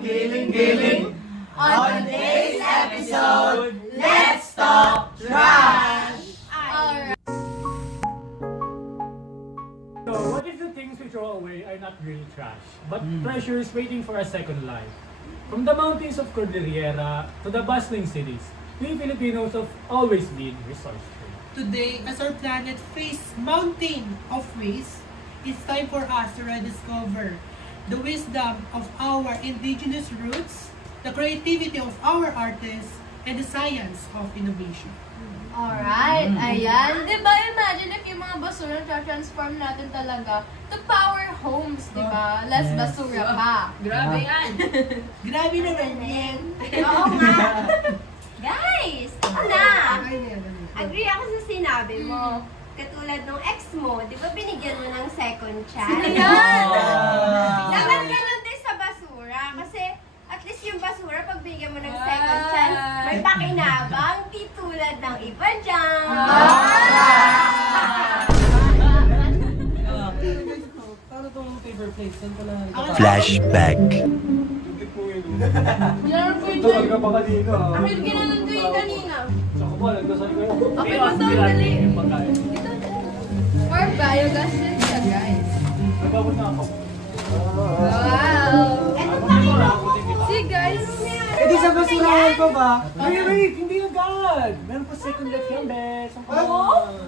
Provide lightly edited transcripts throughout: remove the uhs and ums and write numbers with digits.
giling-giling. On today's episode, let's talk trash! So, what if the things we throw away are not really trash, but treasures waiting for a second life? From the mountains of Cordillera to the bustling cities, we Filipinos have always been resourceful. Today, as our planet faces mountain of waste, it's time for us to rediscover the wisdom of our indigenous roots, the creativity of our artists, and the science of innovation. Alright, ayan. Diba, imagine if yung mga basura transform natin talaga to power homes, diba? Less basura pa. Grabe yan. Grabe naman yan. Oo nga. Guys, ako na. Agree ako sa sinabi mo. Katulad ng ex mo, di ba binigyan mo ng second chance? Sino yan? Dapat ganun din sa basura. Kasi at least yung basura, pag binigyan mo ng second chance, may pakinabang, di tulad ng iba dyan. Paano itong paper plates? Saan ko lang Flashback. Yan po yun. Tawag ka pa kanina. Akin ginanon ko yung kanina. Saka ba, nagdasal kayo. Okay, Kaya ito, sila dali. yung pagkain. For biogas din siya, guys. Nagpapot na ako. Wow! See, guys? di sa basurahan pa ba? Ay, wait! Hindi agad! Meron pa second life yan, bes. Ang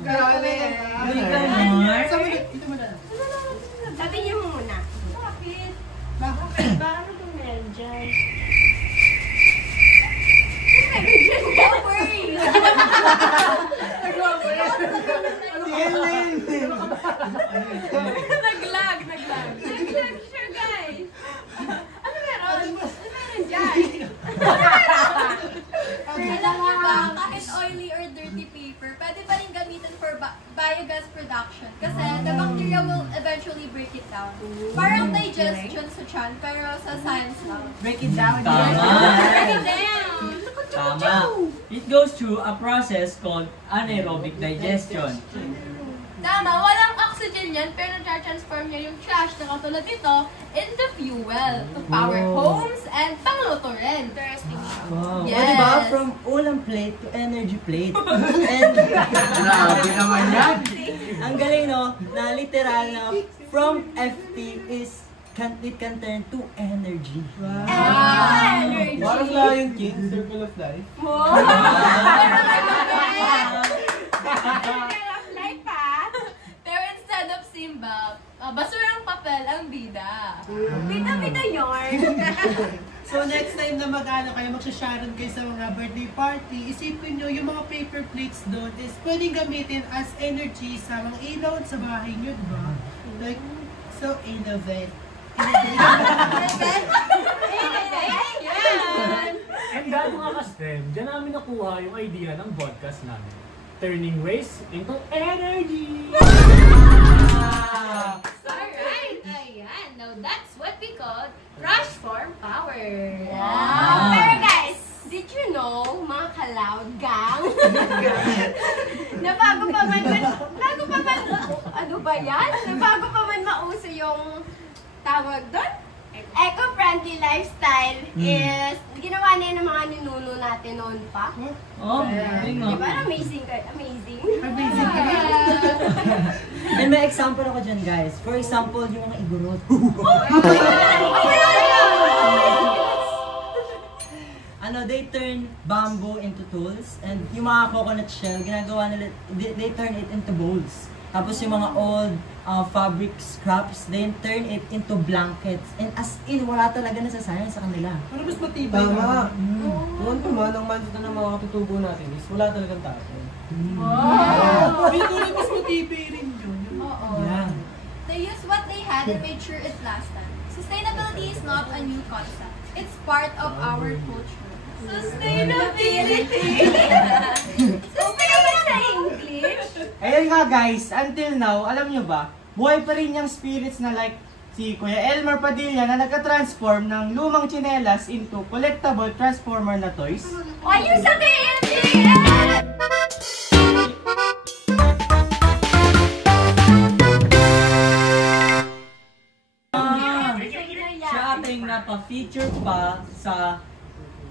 Grabe. Ito mo na. Sabi niyo muna. Bakit? Bakit? Ano itong meron dyan? Meron dyan, don't worry! Naglag. Naglag siya, guys. Ano meron? Ano meron dyan? Alam niyo ba, kahit oily or dirty paper, pwede pa rin gamitin for biogas production. Kasi the bacteria will eventually break it down. Parang digestion sa tiyan, pero sa science lang. Break it down. Break it down! Tama. It goes through a process called anaerobic digestion. Tama, walang oxygen yan, pero na-transform niya yung trash na katulad nito into fuel to power homes and pangluto rin. Interesting siya. Wow. Yes. O diba? From ulam plate to energy plate. And Grabe naman yan. ang galing no, na literal na from FT is it can turn to energy. Wow. Energy! Parang Lion King, Circle of Life. Pero instead of Simba, basurang papel ang bida. Bida-bida yarn! So next time na mag-ano kayo, magsasharon kayo sa mga birthday party, isipin nyo yung mga paper plates doon is pwedeng gamitin as energy sa mga ilaw sa bahay nyo, diba? Like, so innovate. And dahil mga kastem, dyan namin nakuha yung idea ng podcast namin. Turning waste into energy! Alright! Ayan! Now that's what we call trash form power! Wow. Pero guys, did you know, mga ka-loud gang, na bago pa man, ano ba yan? Na bago pa man mauso yung tawag doon? Eco-friendly lifestyle is ginawa na yun ng mga ninuno natin noon pa. Oh, galing nga. Diba? Amazing kayo. Amazing. Amazing kayo. And may example ako dyan guys. For example, yung mga igurot. They turn bamboo into tools, and yung mga coconut shell, ginagawa nila, they turn it into bowls. Tapos yung mga old fabric scraps, they turn it into blankets. And as in, wala talaga nasasayang sa kanila. Pero mas matibay na. Tama. Noon pa man, ang mindset ng mga katutubo natin is wala talagang tapon. Pero mas matibay rin yun. Oo. Yeah. They used what they had and made sure it lasted. Sustainability is not a new concept. It's part of our culture. Sustainability! Sustainability sa English? Ayun nga guys, until now, alam nyo ba, buhay pa rin yung spirits na like si Kuya Elmer Padilla na nagka-transform ng lumang tsinelas into collectible transformer na toys. O, yung sa KMDL! Sa ating naka-feature pa sa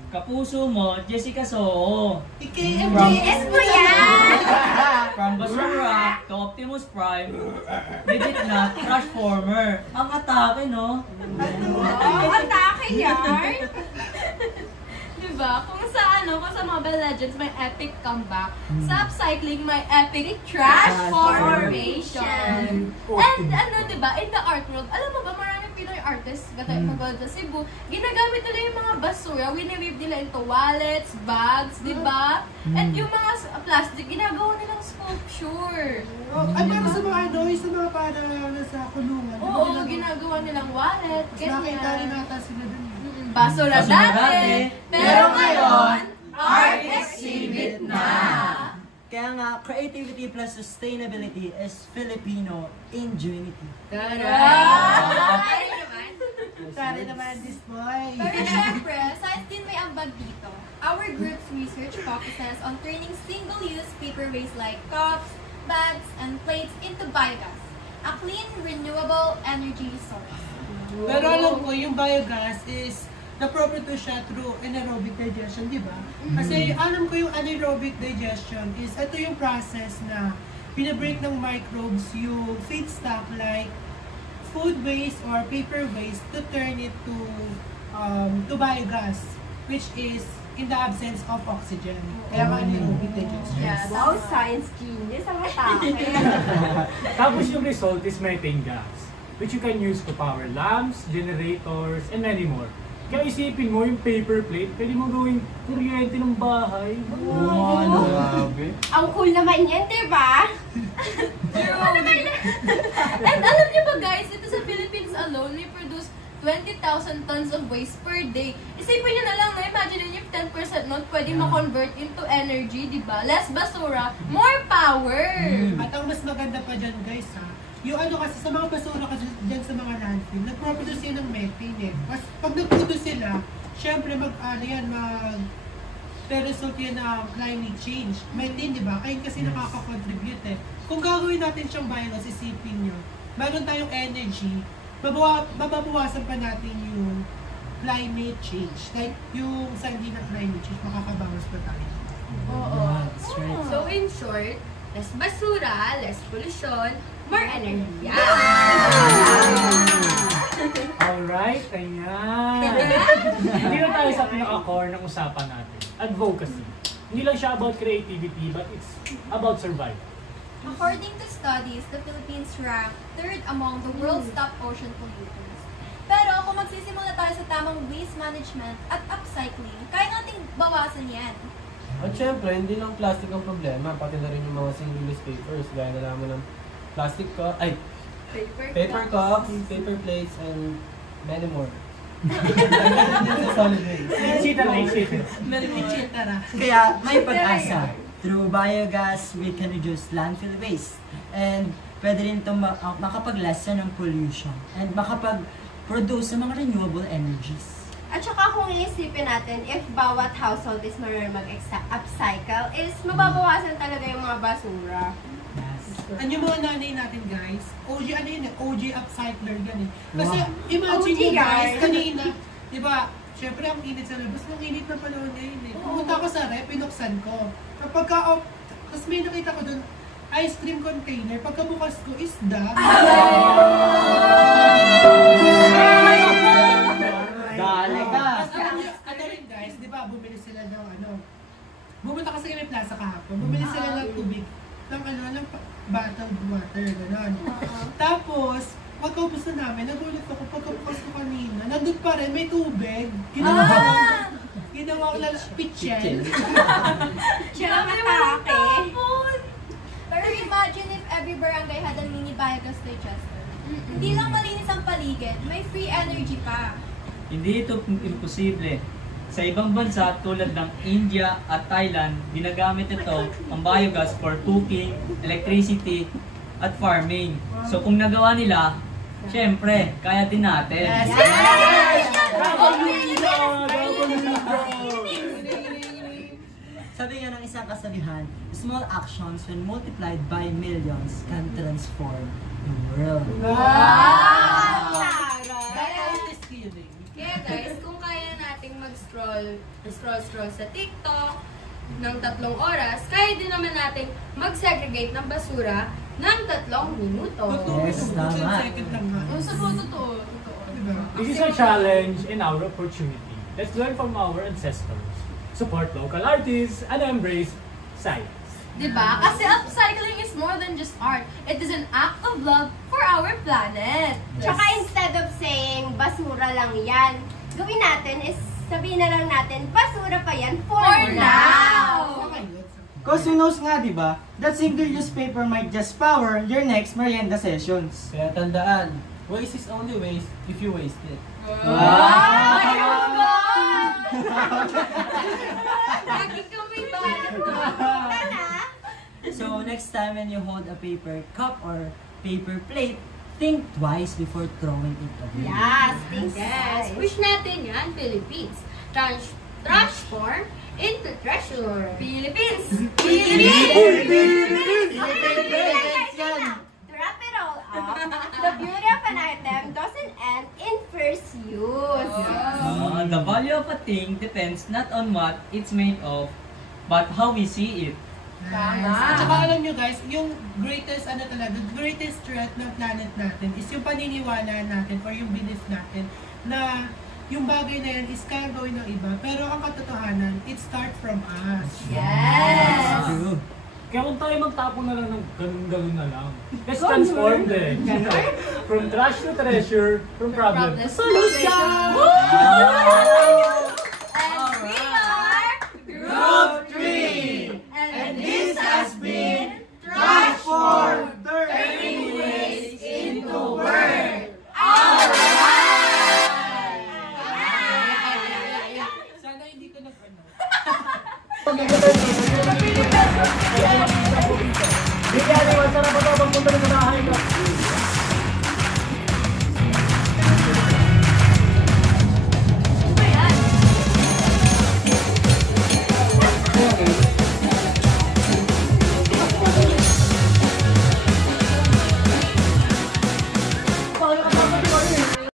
Kapuso Mo, Jessica Soho. KMJS mo yan! From Basura to Optimus Prime, legit na Transformer. Ang atake, no? Oh, atake yan! Diba? Kung sa Mobile Legends may epic comeback, sa upcycling may epic transformation. And diba, in the art world, alam mo ba, maraming Pinoy artists, katulad sa Cebu, ginagamit nila yung mga basura, wini-weave nila into wallets, bags, diba? At yung mga plastic, ginagawa nilang sculpture. Ay, parang sa mga sa mga parang nasa kulungan. Oo, ginagawa nilang wallet, Mas nakita rin ganyan. nata sila dun. Basura dati, pero ngayon, art exhibit na. Kaya nga, creativity plus sustainability is Filipino ingenuity. Tari naman this boy. Pero syempre, science din may ambag dito. Our group's research focuses on turning single-use paper waste like cups, bags, and plates into biogas, a clean, renewable energy source. Pero alam ko, yung biogas is na-proper siya through anaerobic digestion, di ba? Kasi alam ko yung anaerobic digestion is ito yung process na pinabreak ng microbes yung feedstock like food waste or paper waste to turn it to biogas, which is in the absence of oxygen. Kaya anaerobic digestion. Yes. Wow, science genius ang atake. Tapos yung result is methane gas, which you can use to power lamps, generators, and many more. Kaya isipin mo yung paper plate, pwede mo gawing kuryente ng bahay. Wow. Grabe. Ang cool naman yan, diba? And alam niyo ba guys, ito sa Philippines alone, we produce 20,000 tons of waste per day. Isipin niyo na lang na imagine niyo if 10% nun pwede ma-convert into energy, diba? Less basura, more power! At ang mas maganda pa dyan guys yung kasi sa mga basura kasi dyan sa mga landfill, nag-produce yan ng methane Mas pag nag-produce sila, syempre result yan na climate change. Methane, di ba? Ayun kasi nakaka-contribute Kung gagawin natin siyang biogas, isipin nyo, meron tayong energy, mababawasan pa natin yung climate change. Like, yung sanhi ng climate change, makakabawas pa tayo. Oo. That's right. So in short, less basura, less pollution, more energy. Alright, ayan. Hindi na tayo sa pinaka-core ng usapan natin. Advocacy. Hindi lang siya about creativity, but it's about survival. According to studies, the Philippines rank third among the world's top ocean polluters. Pero kung magsisimula tayo sa tamang waste management at upcycling, kaya nating bawasan yan. At syempre, hindi lang plastic ang problema, pati na rin yung mga single-use papers, gaya na lamang ng paper cups, paper plates, and many more. Solid waste. Kaya may pag-asa. Through biogas, we can reduce landfill waste. And pwede rin itong makapag-lessen ng pollution. And makapag-produce ng mga renewable energies. At saka kung iisipin natin, if bawat household is marunong mag-upcycle, is mababawasan talaga yung mga basura. Ano yung mga nanay natin guys? OG upcycler yan Kasi imagine OG nyo guys, guys. kanina, di ba, syempre ang init sa labas, ang init na panahon ngayon Pumunta ako sa rep, pinuksan ko. Tapos may nakita ko dun, ice cream container, pagkabukas ko, isda. Dali ka! Ano rin guys, di ba, bumili sila ng Bumunta kasi kami plaza kahapon, bumili sila ng tubig, ng bottled water, gano'n. Tapos, pagkaubos na namin, nagulat ako, pagkabukas ko kanina, nandun pa rin, may tubig. Ginawa ko lang, pitchen. Siya ang atake. Pero imagine if every barangay had a mini biogas digester. Hindi lang malinis ang paligid, may free energy pa. Hindi ito imposible. Sa ibang bansa tulad ng India at Thailand, ginagamit ito ang biogas for cooking, electricity, at farming. So kung nagawa nila, syempre, kaya din natin. Sabi nga ng isang kasabihan, small actions when multiplied by millions can transform the world. That is feeling. Kaya guys, kung kaya nating scroll sa TikTok ng 3 oras, kaya din naman nating mag-segregate ng basura ng 3 minuto. Yes, tama. Second lang nga. Totoo. Diba? This is a challenge and our opportunity. Let's learn from our ancestors. Support local artists and embrace science. Diba? Kasi upcycling is more than just art. It is an act of love for our planet. Tsaka instead of saying, basura lang yan, gawin natin is sabihin na lang natin, basura pa yan for now! Cause who knows nga, di ba? That single-use paper might just power your next merienda sessions. Kaya tandaan, waste is only waste if you waste it. Lagi kami ba? So next time when you hold a paper cup or paper plate, think twice before throwing it away. Yes, thanks. Yes, push natin yan, Philippines. Transform into treasure. Philippines! To wrap it all up, the beauty of an item doesn't end in first use. The value of a thing depends not on what it's made of, but how we see it. At saka alam nyo guys, yung greatest threat ng planet natin is yung paniniwala natin or yung belief natin na yung bagay na yan is kaya gawin ng iba. Pero ang katotohanan, it starts from us. Yes! True. Kaya kung tayo magtapon na lang ng ganun-ganun na lang. Let's transform them. From trash to treasure, from problem to solution! And we are Group 3! and This has been Transform! turning waste into Word! Sana hindi ko nag-ano. Hindi, Ate, masarap ito. Pagpunta rin sa bahay ko.